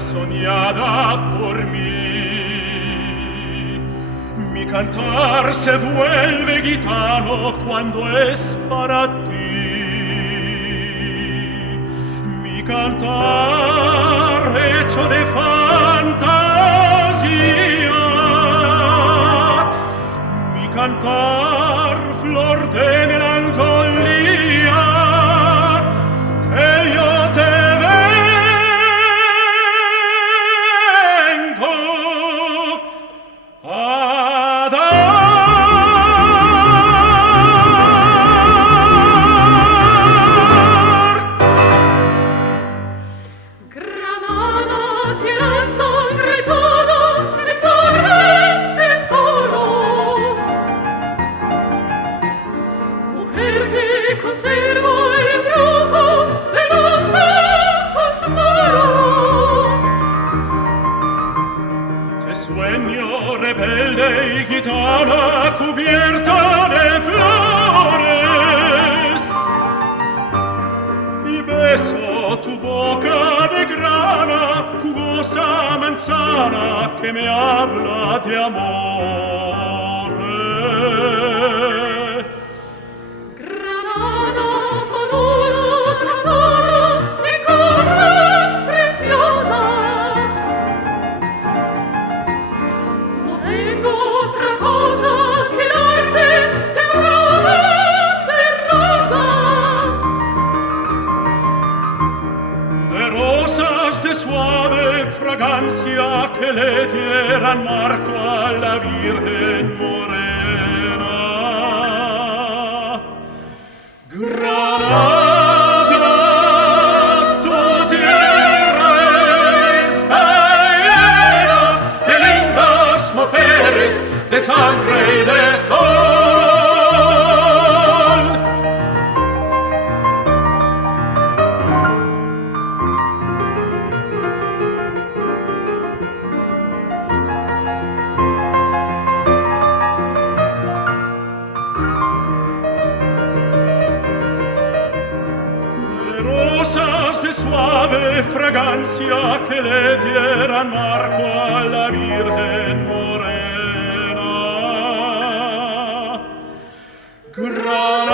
soñada por mí. Mi cantar se vuelve gitano cuando es para ti. Mi cantar hecho de fantasía, mi cantar flor de melancolía, que yo te vengo a dar. Granada tiene el sobre todo de torres de toros, mujer que conservo el embrujo de los ojos moros. Te sueño rebelde y gitana cubierta de flores, y beso tu boca de grana, jugosa manzana que me habla de amores. Granada, Manolo, Tratado y coronas preciosas. No tengo otra cosa que darte de rosa de rosas. De rosas de suave fragancia que le dieran marco a la Virgen morena. Granada, tu tierra está llena de lindas mujeres, de sangre y de sol. Rosas de suave fragancia que le dieran marco a la Virgen morena. Granada.